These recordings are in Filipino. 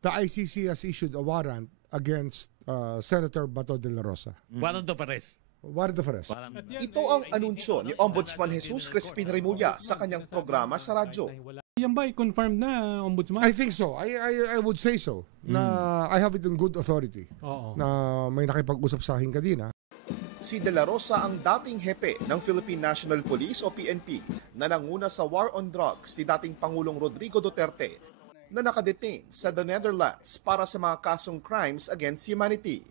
the ICC has issued a warrant against Senator Bato de la Rosa. Warrant of arrest. Warrant of arrest. Ito ang anunsyo ni Ombudsman Jesus Crispin Remulla sa kanyang programa sa radyo. Yan ba i-confirm na, Ombudsman? I think so. I would say so. Na I have it in good authority. Oo. Na may nakipag-usap sa akin kanina. Si De La Rosa ang dating hepe ng Philippine National Police o PNP na nanguna sa war on drugs ni dating Pangulong Rodrigo Duterte na nakadetain sa the Netherlands para sa mga kasong crimes against humanity.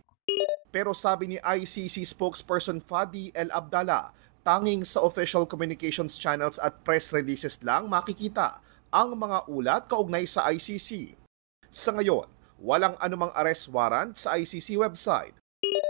Pero sabi ni ICC spokesperson Fadi El Abdallah, tanging sa official communications channels at press releases lang makikita ang mga ulat kaugnay sa ICC. Sa ngayon, walang anumang arrest warrant sa ICC website.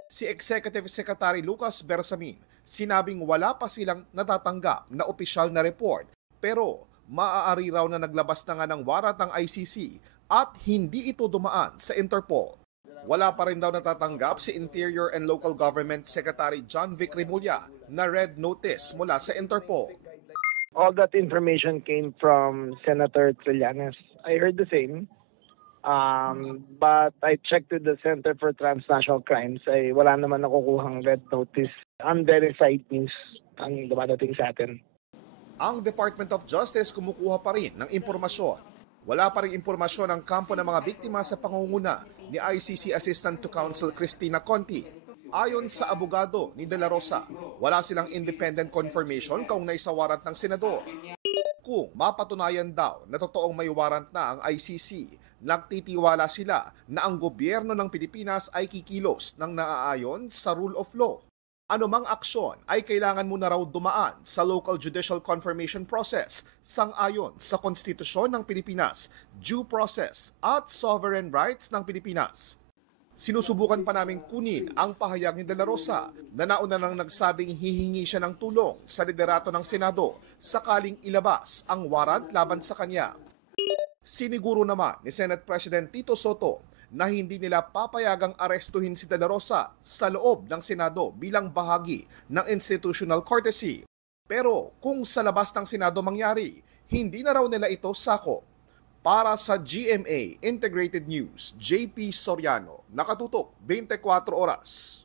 Si Executive Secretary Lucas Bersamin, sinabing wala pa silang natatanggap na opisyal na report pero maaari raw na naglabas na nga ng warrant ang ICC at hindi ito dumaan sa Interpol. Wala pa rin daw natatanggap si Interior and Local Government Secretary John Vic Remulla na red notice mula sa Interpol. All that information came from Senator Trillanes. I heard the same. But I checked with the Center for Transnational Crimes. Ay wala naman nakukuhang red notice. Unverified news ang dumadating sa atin. Ang Department of Justice kumukuha pa rin ng impormasyon. Wala pa rin impormasyon ang kampo ng mga biktima sa pangunguna ni ICC Assistant to Counsel Cristina Conti. Ayon sa abogado ni De La Rosa, wala silang independent confirmation kaugnay sa warrant ng senador. Kung mapatunayan daw na totoong may warrant na ang ICC, nagtitiwala sila na ang gobyerno ng Pilipinas ay kikilos ng naaayon sa rule of law. Anumang aksyon ay kailangan muna raw dumaan sa local judicial confirmation process sang-ayon sa Konstitusyon ng Pilipinas, due process at sovereign rights ng Pilipinas. Sinusubukan pa naming kunin ang pahayag ni De La Rosa na nauna nang nagsabing hihingi siya ng tulong sa liderato ng Senado sakaling ilabas ang warrant laban sa kanya. Siniguro naman ni Senate President Tito Soto na hindi nila papayagang arestuhin si De La Rosa sa loob ng Senado bilang bahagi ng institutional courtesy. Pero kung sa labas ng Senado mangyari, hindi na raw nila ito sako. Para sa GMA Integrated News, JP Soriano, nakatutok 24 oras.